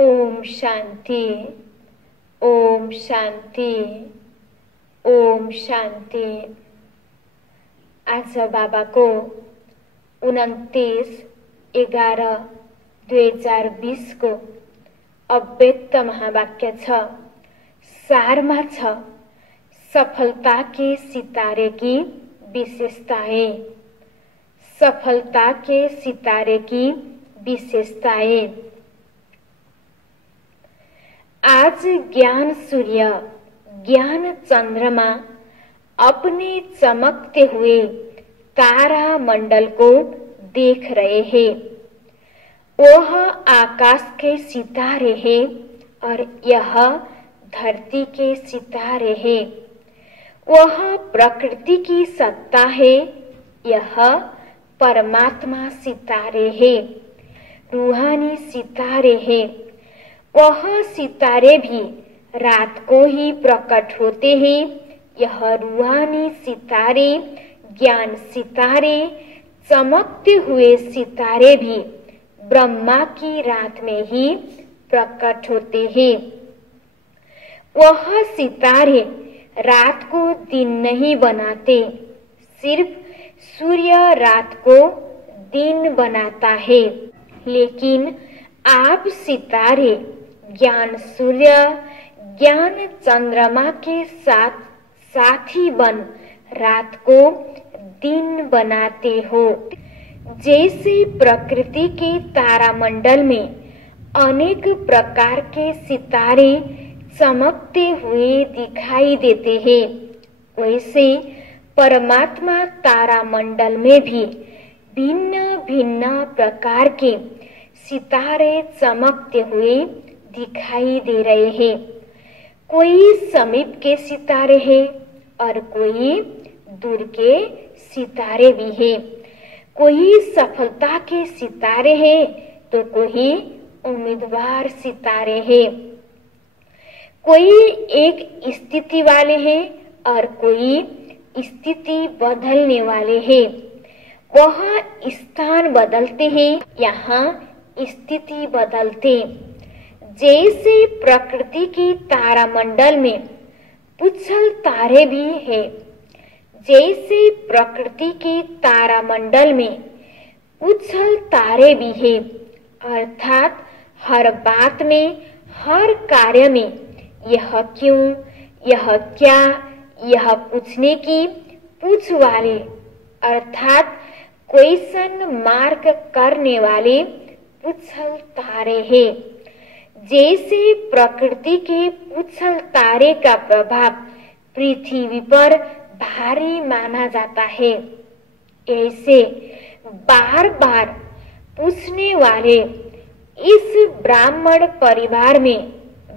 ओम शांति, ओम शांति, ओम शांति। आज बाबाको 29/11/2020 को अव्यक्त महावाक्य छ, सारमा छ, सफलता के सितारे की विशेषताएं। सफलता के सितारे की विशेषताएं। आज ज्ञान सूर्य, ज्ञान चंद्रमा अपने चमकते हुए तारा मंडल को देख रहे हैं। वह आकाश के सितारे हैं और यह धरती के सितारे हैं। वह प्रकृति की सत्ता है, यह परमात्मा सितारे हैं, रूहानी सितारे हैं। वह सितारे भी रात को ही प्रकट होते हैं। यह रूहानी सितारे, ज्ञान सितारे, चमकते हुए सितारे भी ब्रह्मा की रात में ही प्रकट होते हैं। वह सितारे रात को दिन नहीं बनाते, सिर्फ सूर्य रात को दिन बनाता है। लेकिन आप सितारे ज्ञान सूर्य, ज्ञान चंद्रमा के साथ साथी बन रात को दिन बनाते हो। जैसे प्रकृति के तारामंडल में अनेक प्रकार के सितारे चमकते हुए दिखाई देते हैं, वैसे परमात्मा तारामंडल में भी भिन्न भिन्न प्रकार के सितारे चमकते हुए दिखाई दे रहे हैं। कोई समीप के सितारे हैं और कोई दूर के सितारे भी हैं। कोई सफलता के सितारे हैं तो कोई उम्मीदवार सितारे हैं। कोई एक स्थिति वाले हैं और कोई स्थिति बदलने वाले हैं। वह स्थान बदलते हैं, यहाँ स्थिति बदलते। जैसे प्रकृति की तारामंडल में उछल तारे भी है, जैसे प्रकृति के तारामंडल में उछल तारे भी है, अर्थात हर बात में, हर कार्य में यह क्यों, यह क्या, यह पूछने की पूछ वाले, अर्थात क्वेश्चन मार्क करने वाले उछल तारे हैं। जैसे प्रकृति के उछल तारे का प्रभाव पृथ्वी पर भारी माना जाता है, ऐसे बार बार पूछने वाले इस ब्राह्मण परिवार में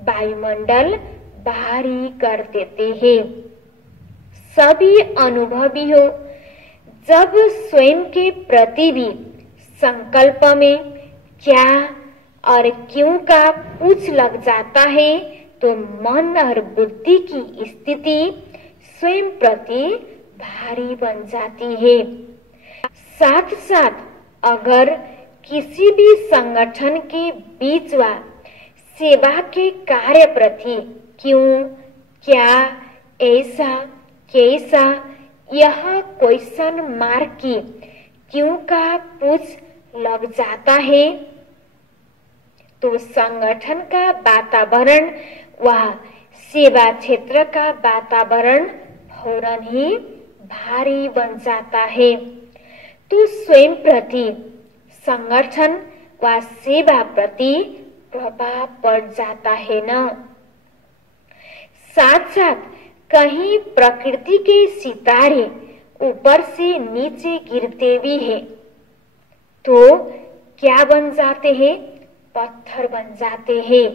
वायुमंडल भारी कर देते हैं। सभी अनुभवी हो, जब स्वयं के प्रति भी संकल्प में क्या और क्यों का पूछ लग जाता है तो मन और बुद्धि की स्थिति स्वयं प्रति भारी बन जाती है। साथ साथ अगर किसी भी संगठन के बीच व सेवा के कार्य प्रति क्यों, क्या, ऐसा, कैसा, यह क्वेश्चन मार्क की क्यों का पूछ लग जाता है तो संगठन का वातावरण व सेवा क्षेत्र का वातावरण फौरन ही भारी बन जाता है। तो स्वयं प्रति, संगठन व सेवा प्रति प्रभाव पड़ जाता है न। साथ साथ कहीं प्रकृति के सितारे ऊपर से नीचे गिरते भी हैं तो क्या बन जाते हैं? पत्थर बन जाते हैं।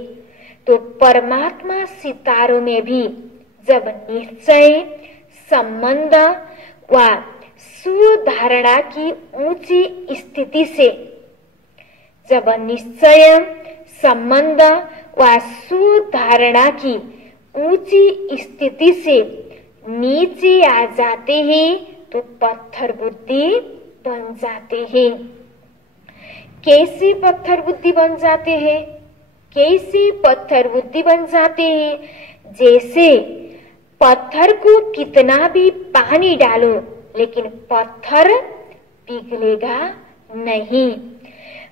तो परमात्मा सितारों में भी जब निश्चय, संबंध व सुधारणा की ऊंची स्थिति से, जब निश्चय, संबंध व सुधारणा की ऊंची स्थिति से नीचे आ जाते हैं तो पत्थर बुद्धि बन जाते हैं। कैसे पत्थर बुद्धि बन जाते हैं? कैसे पत्थर बुद्धि बन जाते हैं, जैसे पत्थर को कितना भी पानी डालो लेकिन पत्थर पिघलेगा नहीं।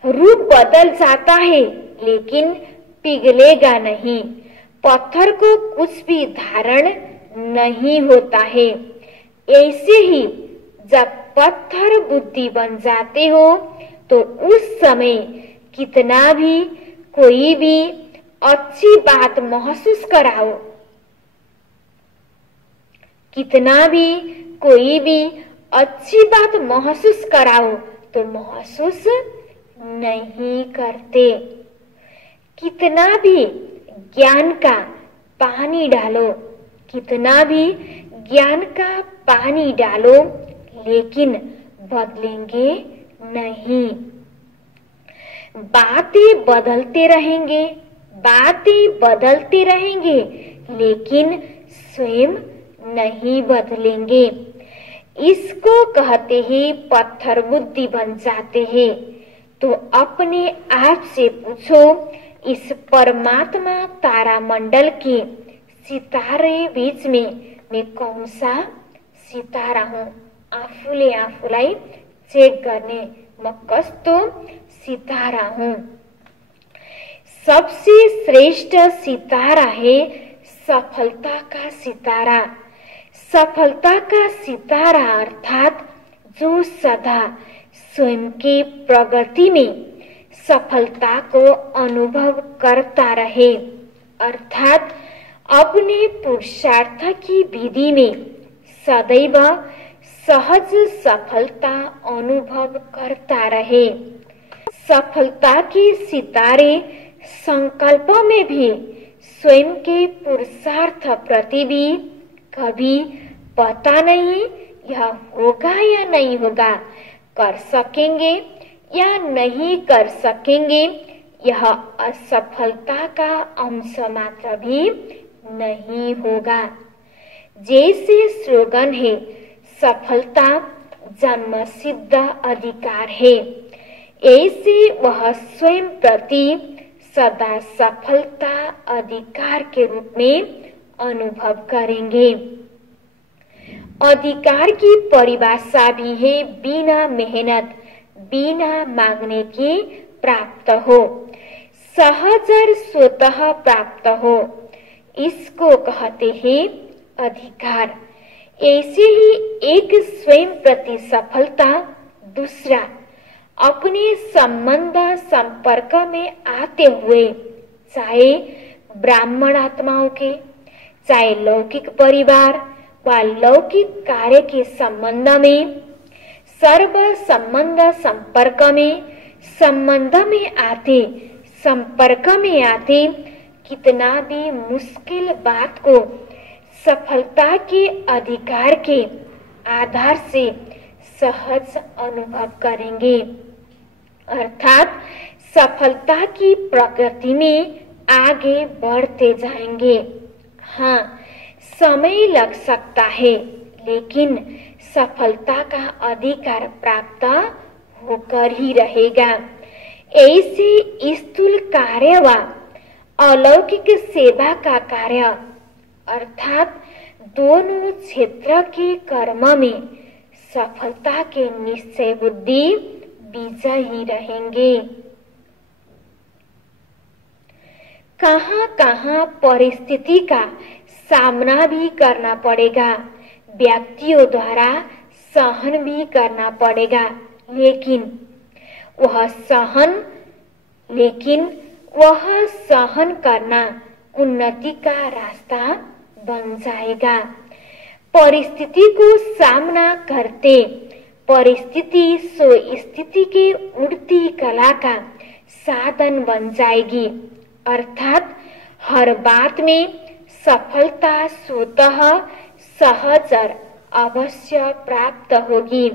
रूप बदल जाता है लेकिन पिघलेगा नहीं। पत्थर को कुछ भी धारण नहीं होता है। ऐसे ही जब पत्थर बुद्धि बन जाते हो तो उस समय कितना भी कोई भी अच्छी बात महसूस कराओ, कितना भी कोई भी अच्छी बात महसूस कराओ तो महसूस नहीं करते। कितना भी ज्ञान का पानी डालो, कितना भी ज्ञान का पानी डालो लेकिन बदलेंगे नहीं। बातें बदलते रहेंगे, बातें बदलते रहेंगे लेकिन स्वयं नहीं बदलेंगे। इसको कहते हैं पत्थर बुद्धि बन जाते हैं। तो अपने आप से पूछो, इस परमात्मा तारा मंडल के सितारे बीच में मैं कौन सा सितारा हूँ? आफूले आफूलाई चेक गर्ने म कस्तो सितारा हूँ। सबसे श्रेष्ठ सितारा है सफलता का सितारा। सफलता का सितारा अर्थात जो सदा स्वयं की प्रगति में सफलता को अनुभव करता रहे, अर्थात अपने पुरुषार्थ की विधि में सदैव सहज सफलता अनुभव करता रहे। सफलता के सितारे संकल्प में भी स्वयं के पुरुषार्थ प्रति भी कभी पता नहीं यह होगा या नहीं होगा, कर सकेंगे या नहीं कर सकेंगे, यह असफलता का अंश मात्र भी नहीं होगा। जैसे स्लोगन है, सफलता जन्म सिद्ध अधिकार है, ऐसे वह स्वयं प्रति सदा सफलता अधिकार के रूप में अनुभव करेंगे। अधिकार की परिभाषा भी है बिना मेहनत, बिना मांगने के प्राप्त हो, सहज और स्वतः प्राप्त हो, इसको कहते हैं अधिकार। ऐसे ही एक स्वयं प्रति सफलता, दूसरा अपने संबंध संपर्क में आते हुए, चाहे ब्राह्मण आत्माओं के, चाहे लौकिक परिवार व लौकिक कार्य के संबंध में, सर्व संबंध संपर्क में आते, संपर्क में आते कितना भी मुश्किल बात को सफलता के अधिकार के आधार से सहज अनुभव करेंगे, अर्थात सफलता की प्रकृति में आगे बढ़ते जाएंगे। हाँ, समय लग सकता है लेकिन सफलता का अधिकार प्राप्त होकर ही रहेगा। ऐसे स्थूल कार्य व अलौकिक सेवा का कार्य, अर्थात दोनों क्षेत्र के कर्म में सफलता के निश्चय बुद्धि विजय ही रहेंगे। कहाँ कहाँ परिस्थिति का सामना भी करना पड़ेगा, व्यक्तियों द्वारा सहन भी करना पड़ेगा, लेकिन वह सहन करना उन्नति का रास्ता बन जाएगा। परिस्थिति को सामना करते परिस्थिति सो स्थिति के उड़ती कला का साधन बन जाएगी, अर्थात हर बात में सफलता स्वतः सहज और अवश्य प्राप्त होगी।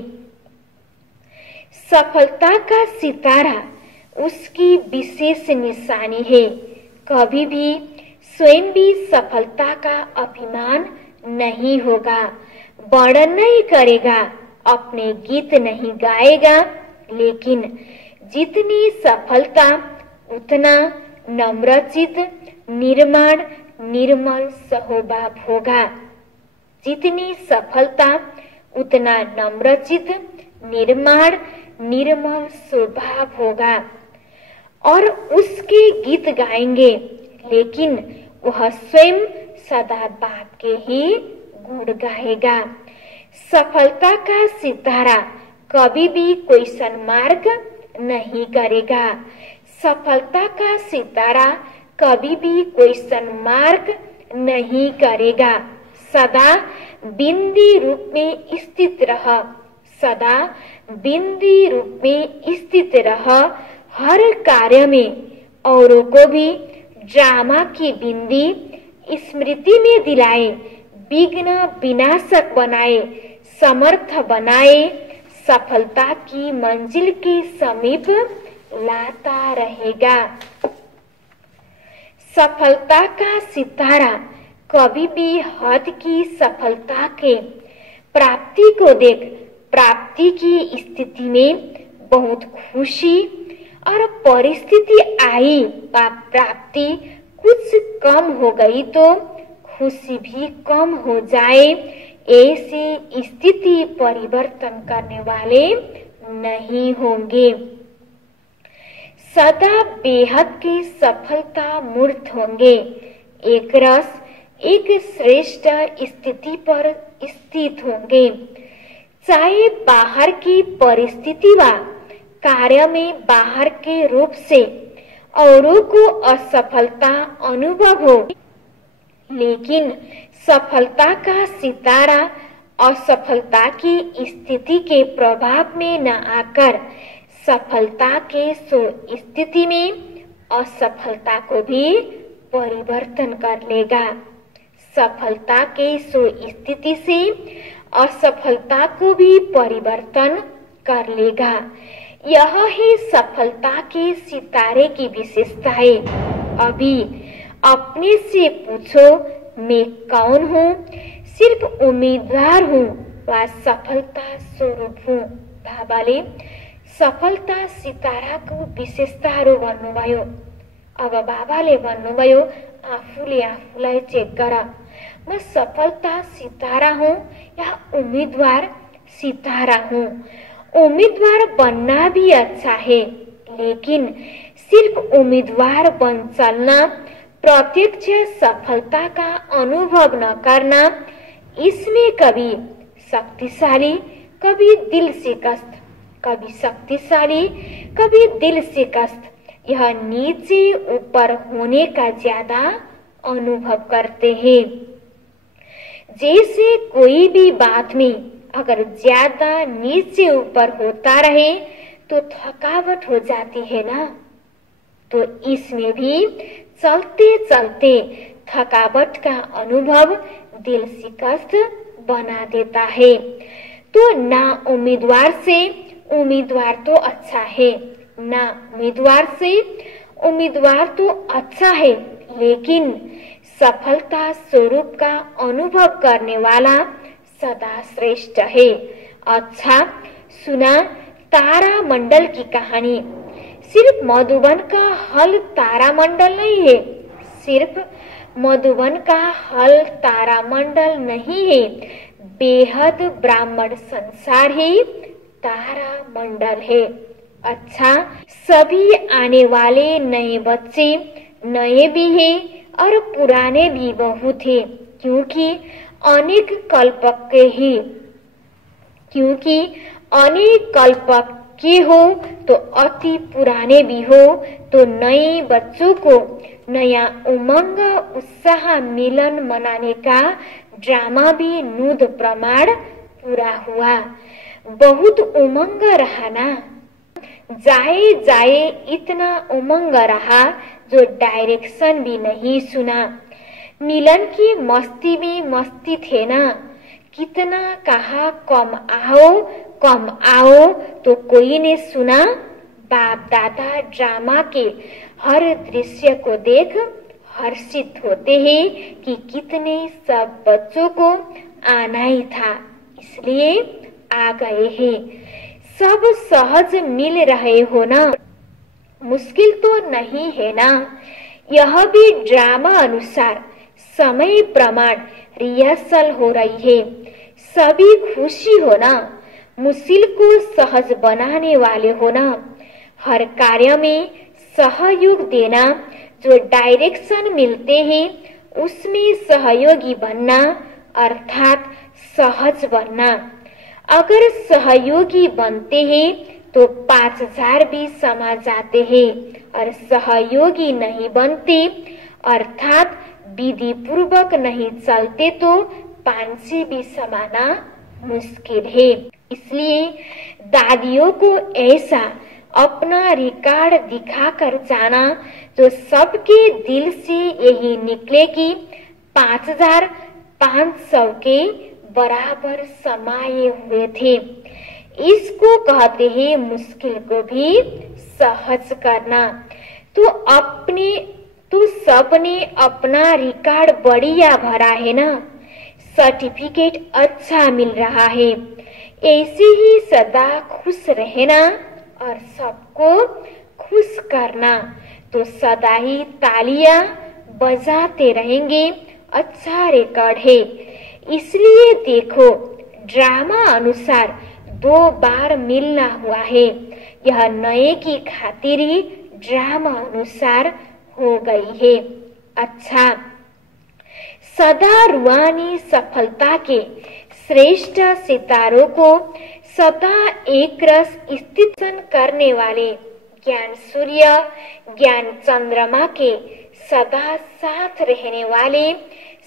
सफलता का सितारा उसकी विशेष निशानी है। कभी भी स्वयं भी सफलता का अभिमान नहीं होगा, वर्णन नहीं करेगा, अपने गीत नहीं गाएगा, लेकिन जितनी सफलता उतना नम्रचित निर्माण निर्मल स्वभाव होगा। जितनी सफलता उतना नम्रचित निर्माण निर्मल स्वभाव होगा और उसके गीत गाएंगे, लेकिन वह स्वयं सदा बाप के ही गुण गाएगा। सफलता का सितारा कभी भी कोई सन्मार्ग नहीं करेगा। सफलता का सितारा कभी भी कोई सन्मार्ग नहीं करेगा। सदा बिंदी रूप में स्थित रह, सदा बिंदी रूप में स्थित रह। हर कार्य में औरों को भी ड्रामा की बिंदी स्मृति में दिलाए, विघ्न विनाशक बनाए, समर्थ बनाए, सफलता की मंजिल के समीप लाता रहेगा। सफलता का सितारा कभी भी हद की सफलता के प्राप्ति को देख प्राप्ति की स्थिति में बहुत खुशी और परिस्थिति आई व प्राप्ति कुछ कम हो गई तो खुशी भी कम हो जाए, ऐसे स्थिति परिवर्तन करने वाले नहीं होंगे। सदा बेहद की सफलता मूर्त होंगे। एक रस एक श्रेष्ठ स्थिति पर स्थित होंगे। चाहे बाहर की परिस्थिति व कार्य में बाहर के रूप से औरों को असफलता अनुभव हो, लेकिन सफलता का सितारा असफलता की स्थिति के प्रभाव में न आकर सफलता के स्थिति में असफलता को भी परिवर्तन कर लेगा। सफलता के स्थिति से असफलता को भी परिवर्तन कर लेगा। यह है सफलता के सितारे की विशेषता है। अभी अपने से पूछो, मैं कौन हूँ? सिर्फ उम्मीदवार हूँ व सफलता स्वरूप हूँ। बाबाले सफलता सिताराको विशेषताहरू भन्नुभयो। अब बाबाले भन्नुभयो, आफूले आफूलाई चेक गर, म सफलता सितारा हूँ या उम्मीदवार सितारा हूँ। उम्मीदवार बनना भी अच्छा है, लेकिन सिर्फ उम्मीदवार बन चलना, प्रत्यक्ष सफलता का अनुभव न करना, इसमें कभी शक्तिशाली कभी दिल शिकस्त, कभी शक्तिशाली कभी दिल शिकस्त, यह नीचे ऊपर होने का ज्यादा अनुभव करते हैं। जैसे कोई भी बात में अगर ज्यादा नीचे ऊपर होता रहे तो थकावट हो जाती है ना, तो इसमें भी चलते चलते थकावट का अनुभव दिल शिकस्त बना देता है। तो ना उम्मीदवार से उम्मीदवार तो अच्छा है, ना उम्मीदवार से उम्मीदवार तो अच्छा है, लेकिन सफलता स्वरूप का अनुभव करने वाला सदा श्रेष्ठ है। अच्छा सुना तारा मंडल की कहानी। सिर्फ मधुबन का हल तारा मंडल नहीं है, सिर्फ मधुबन का हल तारा मंडल नहीं है, बेहद ब्राह्मण संसार ही तारा मंडल है। अच्छा सभी आने वाले नए बच्चे नए भी हैं और पुराने भी बहुत हैं, क्योंकि अनेक कल्पक के ही, क्योंकि अनेक कल्पक के हो तो अति पुराने भी हो, तो नए बच्चों को नया उमंग उत्साह मिलन मनाने का ड्रामा भी नूद प्रमाण पूरा हुआ। बहुत उमंग रहा ना, जाए जाए इतना उमंग रहा जो डायरेक्शन भी नहीं सुना। मिलन की मस्ती में मस्ती थे ना, कितना कहा कम आओ तो कोई ने सुना। बाप दादा ड्रामा के हर दृश्य को देख हर्षित होते हैं कि कितने सब बच्चों को आना ही था, इसलिए आ गए हैं। सब सहज मिल रहे हो ना, मुश्किल तो नहीं है ना। यह भी ड्रामा अनुसार समय प्रमाण रिहर्सल हो रही है। सभी खुशी हो ना, मुश्किल को सहज बनाने वाले हो ना, हर कार्य में सहयोग देना, जो डायरेक्शन मिलते हैं उसमें सहयोगी बनना अर्थात सहज बनना। अगर सहयोगी बनते हैं तो 5000 भी समा जाते हैं, और सहयोगी नहीं बनते अर्थात विधि पूर्वक नहीं चलते तो 500 भी समाना मुश्किल है। इसलिए दादियों को ऐसा अपना रिकॉर्ड दिखाकर जाना जो सबके दिल से यही निकले कि 5500 के बराबर समाये हुए थे। इसको कहते हैं मुश्किल को भी सहज करना। तो सबने अपना रिकॉर्ड बढ़िया भरा है ना, सर्टिफिकेट अच्छा मिल रहा है। ऐसे ही सदा खुश रहना और सबको खुश करना, तो सदा ही तालियां बजाते रहेंगे। अच्छा रिकॉर्ड है। इसलिए देखो, ड्रामा अनुसार 2 बार मिलना हुआ है। यह नए की खातिर ही ड्रामा अनुसार हो गई है। अच्छा, सदा रूहानी सफलता के श्रेष्ठ सितारों को सदा एक रस स्थित करने वाले ज्ञान सूर्य, ज्ञान चंद्रमा के सदा साथ रहने वाले,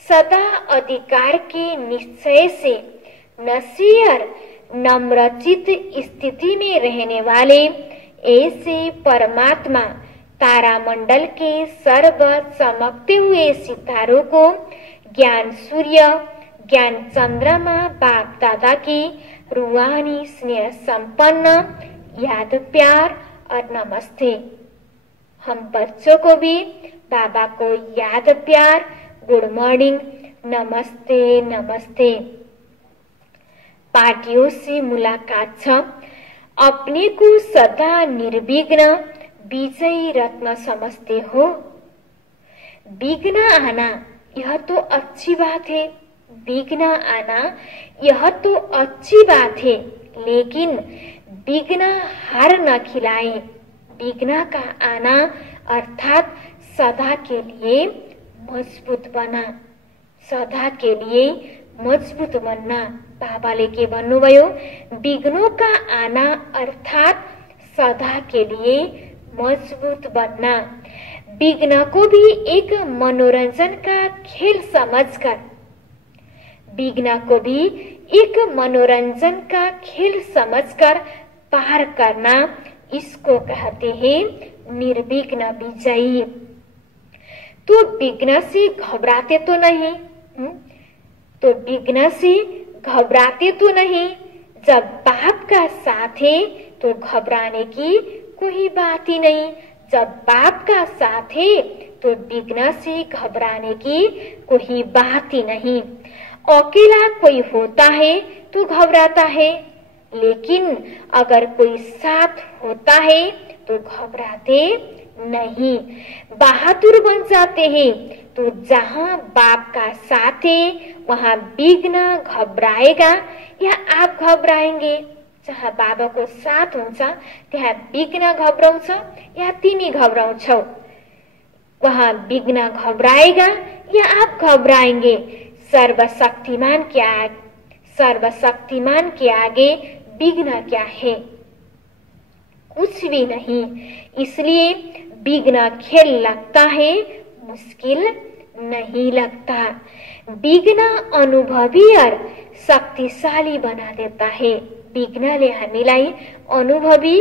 सदा अधिकार के निश्चय से नसीहर नम्रचित स्थिति में रहने वाले ऐसे परमात्मा तारामंडल के सर्व चमकते हुए सितारों को ज्ञान सूर्य, ज्ञान चंद्रमा बाप दादा की रूहानी स्नेह संपन्न याद, प्यार और नमस्ते। हम बच्चों को भी बाबा को याद, प्यार, गुड मॉर्निंग, नमस्ते नमस्ते। पार्टियों से मुलाकात छ। अपने को सदा निर्विघ्न विजयी रत्न समझते हो। विघ्न आना यह तो अच्छी बात है, विघ्न आना यह तो अच्छी बात है, लेकिन विघ्न हार न खिलाए। विघ्न का आना अर्थात सदा के लिए मजबूत बना, सदा के लिए मजबूत बनना। बाबाले के भन्नुभयो, विघ्नों का आना अर्थात सदा के लिए मजबूत बनना। विघ्न को भी एक मनोरंजन का खेल समझकर, विघ्न को भी एक मनोरंजन का खेल समझकर पार करना, इसको कहते हैं निर्विघ्न विजयी। तो विघ्न से घबराते तो नहीं, तो विघ्न से घबराते तो नहीं। जब बाप का साथ है तो घबराने की कोई बात ही नहीं। जब बाप का साथ है तो विघ्न से घबराने की कोई बात ही नहीं। अकेला कोई होता है तो घबराता है, लेकिन अगर कोई साथ होता है तो घबराते नहीं, बहादुर बन जाते हैं। तो जहाँ बाप का साथ है वहाँ विघ्न घबराएगा या आप घबराएंगे। जहाँ बाबाको साथ हुन्छ त्यहाँ विघ्न घबराउँछ या तिमी घबराउँछौ। वहाँ विघ्न घबराएगा या आप घबराएंगे। सर्वशक्तिमान के आगे विघ्न क्या है? कुछ भी नहीं। इसलिए विघ्न खेल लगता है, मुश्किल नहीं लगता। विघ्न अनुभवी और शक्तिशाली बना देता है। विघ्नले हामीलाई अनुभवी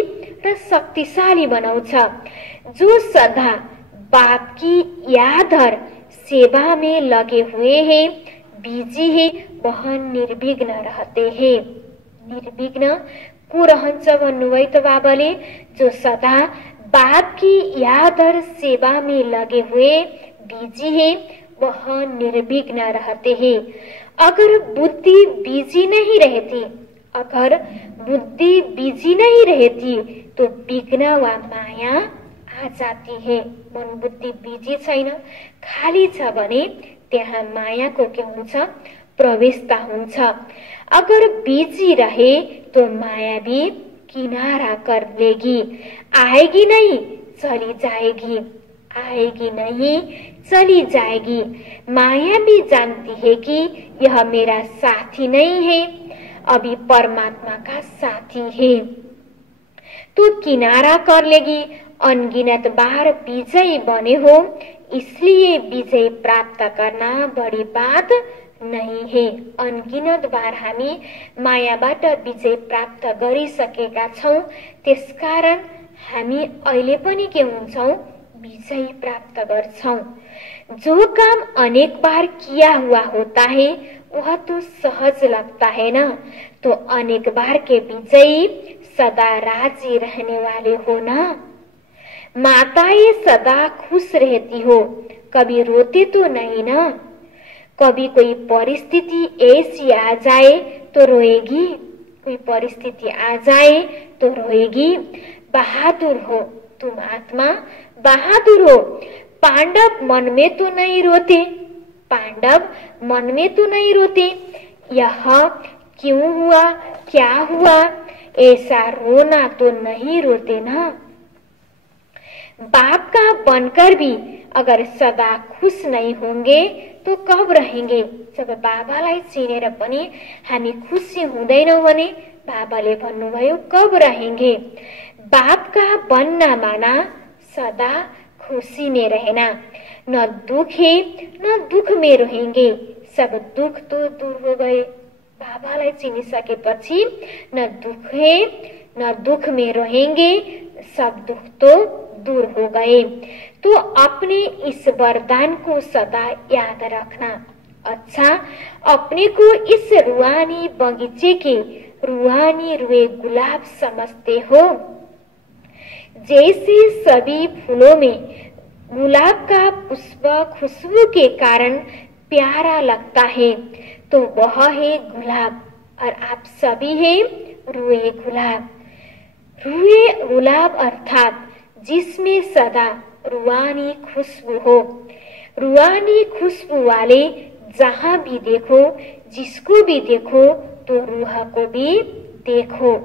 र शक्तिशाली बनाउँछ। जो सदा बाप की याद और सेवा में लगे हुए हैं, बिजी है, वह निर्विघ्न रहते हैं। निर्विघ्न को रहन्छ भन्नुभयो त बाबाले? जो सदा बाप की याद और सेवा में लगे हुए बिजी है, वह निर्विघ्न रहते हैं। अगर बुद्धि बिजी नहीं रहती, अगर बुद्धि बिजी नहीं रहती तो विघ्न व माया आ जाती है। मन बुद्धि बिजी छैन, खाली छ भने त्यहाँ मायाको के हुन्छ, प्रवेशता हुन्छ। अगर बिजी रहे तो माया भी किनारा कर लेगी, आएगी नहीं चली जाएगी, आएगी नहीं चली जाएगी। माया भी जानती है कि यह मेरा साथी नहीं है, अभी परमात्मा का साथी है, तो किनारा कर लेगी। अनगिनत बार विजयी बने हो, इसलिए विजय प्राप्त करना बड़ी बात नहीं है। अनगिनत बार हामी मायाबाट विजय प्राप्त गरिसकेका छौं, त्यसकारण हामी अहिले पनि के हुन्छौं, विजय प्राप्त गर्छौं। जो काम अनेक बार किया हुआ होता है वह तो सहज लगता है ना, तो अनेक बार के विजयी सदा राजी रहने वाले हो ना। माताएं सदा खुश रहती हो, कभी रोते तो नहीं ना। कभी कोई परिस्थिति ऐसी आ जाए तो रोएगी, कोई परिस्थिति आ जाए तो रोएगी। बहादुर हो तुम आत्मा, बहादुर हो। पांडव मन में तो नहीं रोते, पांडव मन में तो नहीं रोते, यह क्यों हुआ, क्या हुआ, ऐसा रोना तो नहीं रोते ना। बाप का बनकर भी अगर सदा खुश नहीं होंगे तो कब रहेंगे। जब बाबालाई चिनेर पनि हामी खुसी हुँदैनौं भने बाबाले भन्नुभयो कब रहेंगे। बाप का बनना माना सदा खुशी में रहना, न दुख है न दुख में रहेंगे, सब दुख तो दूर हो गए। बाबालाई चिनिसकेपछि न दुख है न दुख में रहेंगे, सब दुख तो दूर हो गए। तो अपने इस वरदान को सदा याद रखना। अच्छा, अपने को इस रूहानी बगीचे के रूहानी रुए गुलाब समझते हो। जैसे सभी फूलों में गुलाब का पुष्प खुशबू के कारण प्यारा लगता है, तो वह है गुलाब और आप सभी है रुए गुलाब। रुए गुलाब अर्थात जिसमें सदा रूहानी खुशबू हो। रूहानी खुशबू वाले जहाँ भी देखो, जिसको भी देखो, तो रूह को भी देखो,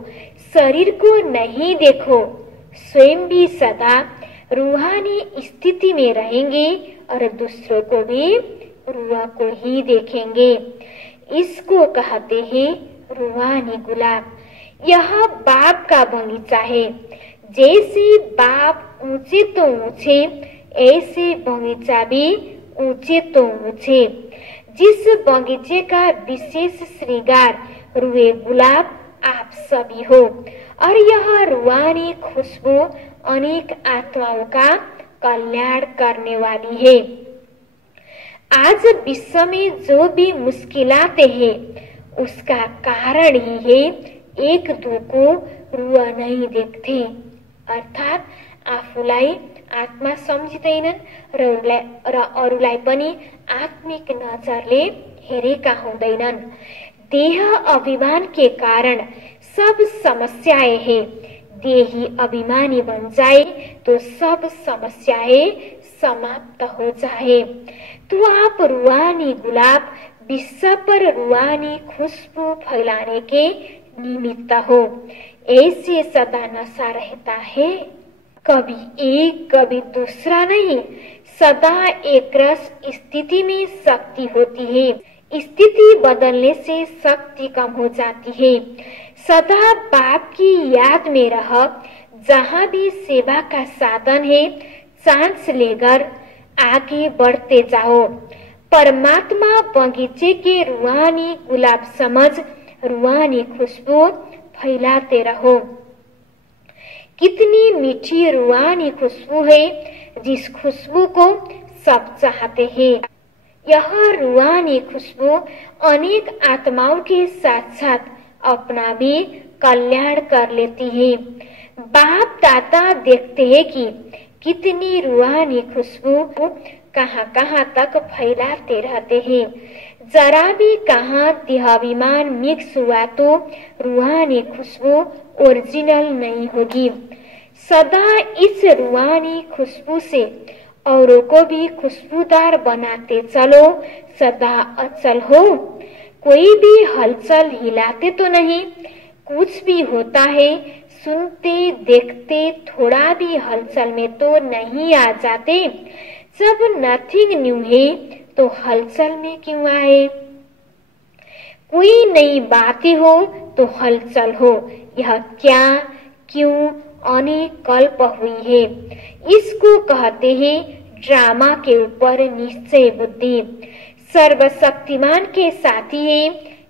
शरीर को नहीं देखो। स्वयं भी सदा रूहानी स्थिति में रहेंगे और दूसरों को भी रूह को ही देखेंगे। इसको कहते हैं रूहानी गुलाब। यह बाप का बगीचा है। जैसे बाप ऊंचे तो ऊंचे, ऐसे बगीचा भी ऊंचे तो ऊंचे। जिस बगीचे का विशेष श्रृंगार रुए गुलाब आप सभी हो, और यह रूहानी खुशबू अनेक आत्माओं का कल्याण करने वाली है। आज विश्व में जो भी मुश्किलाते हैं उसका कारण ही है एक दो को रुआ नहीं देखते, अर्थात आफूलाई आत्मा सम्झिदैनन् र अरूलाई पनि आत्मिक नजरले हेरेका हुँदैनन्। देह अभिमान के कारण सब समस्याएं हैं। देही अभिमानी बन जाए तो सब समस्याएं समाप्त हो जाए। तो आप रूहानी गुलाब विश्व पर रूहानी खुशबू फैलाने के निमित्त हो। ऐसे सदा नशा रहता है, कभी एक कभी दूसरा नहीं, सदा एक रस स्थिति में शक्ति होती है। स्थिति बदलने से शक्ति कम हो जाती है। सदा बाप की याद में रह, जहाँ भी सेवा का साधन है चांस लेकर आगे बढ़ते जाओ। परमात्मा बगीचे के रूहानी गुलाब समझ रूहानी खुशबू फैलाते रहो। कितनी मीठी रूहानी खुशबू है, जिस खुशबू को सब चाहते हैं। यह रूहानी खुशबू अनेक आत्माओं के साथ साथ अपना भी कल्याण कर लेती है। बाप दादा देखते हैं कि कितनी रूहानी खुशबू कहाँ कहाँ तक फैलाते रहते हैं। जरा भी कहाँ देहाभिमान मिक्स हुआ तो रूहानी खुशबू ओरिजिनल नहीं होगी। सदा इस रूहानी खुशबू से औरों को भी खुशबूदार बनाते चलो। सदा अचल हो, कोई भी हलचल हिलाते तो नहीं। कुछ भी होता है सुनते देखते थोड़ा भी हलचल में तो नहीं आ जाते। जब नथिंग न्यू है तो हलचल में क्यों आए। कोई नई बातें हो तो हलचल हो। यह क्या क्यों अनेक कल्प हुई है। इसको कहते हैं ड्रामा के ऊपर निश्चय बुद्धि। सर्वशक्तिमान के साथी है,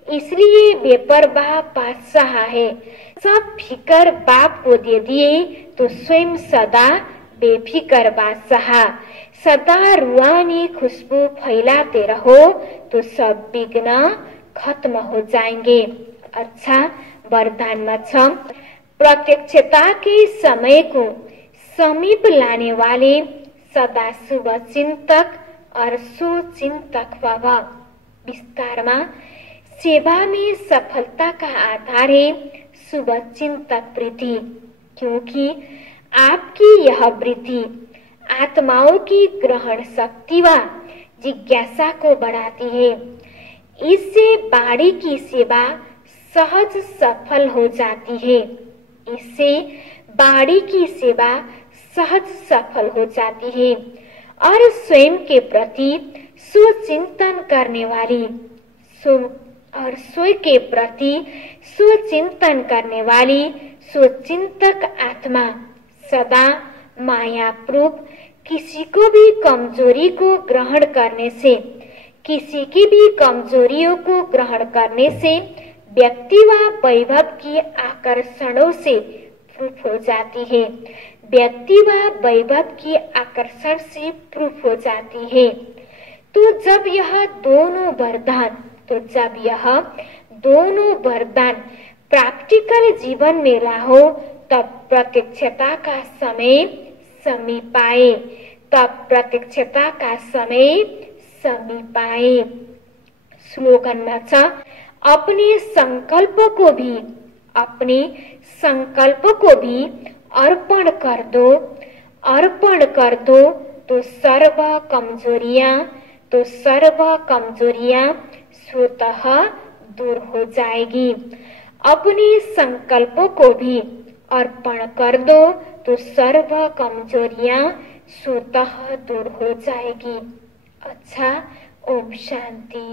इसलिए बेपरवाह बादशाह है। सब फिकर बाप को दे दिए तो स्वयं सदा बेफिकर बादशाह। सदा रूहानी खुशबू फैलाते रहो तो सब विघ्न खत्म हो जाएंगे। अच्छा वरदानमा छ, प्रत्यक्षता के समय को समीप लाने वाले सदा शुभ चिंतक और सुचिंतक भव। विस्तारमा, सेवा में सफलता का आधार है शुभ चिंतक वृद्धि, क्योंकि आपकी यह वृद्धि आत्माओं की ग्रहण शक्ति व जिज्ञासा को बढ़ाती है। इससे बाड़ी की सेवा सहज सफल हो जाती है। इससे बाड़ी की सेवा सहज सफल हो जाती है और स्वयं के प्रति सुचिंतन करने वाली स्वयं के प्रति सुचिंतन करने वाली सुचिंतक आत्मा सदा माया प्रूप किसी को भी कमजोरी को ग्रहण करने से, किसी की भी कमजोरियों को ग्रहण करने से व्यक्ति व वैभव की आकर्षणों से प्रूफ हो जाती है। व्यक्ति व वैभव की आकर्षण से प्रूफ हो जाती है। तो जब यह दोनों वरदान प्रैक्टिकल जीवन में लाओ तब प्रत्यक्षता का समय समीप आए। स्लोगन छ, अपने संकल्प को भी अर्पण कर दो तो सर्व कमजोरियां स्वतः दूर हो जाएगी। अपने संकल्पों को भी अर्पण कर दो तो सर्व कमजोरियां स्वतः दूर हो जाएगी। अच्छा, ओम शांति।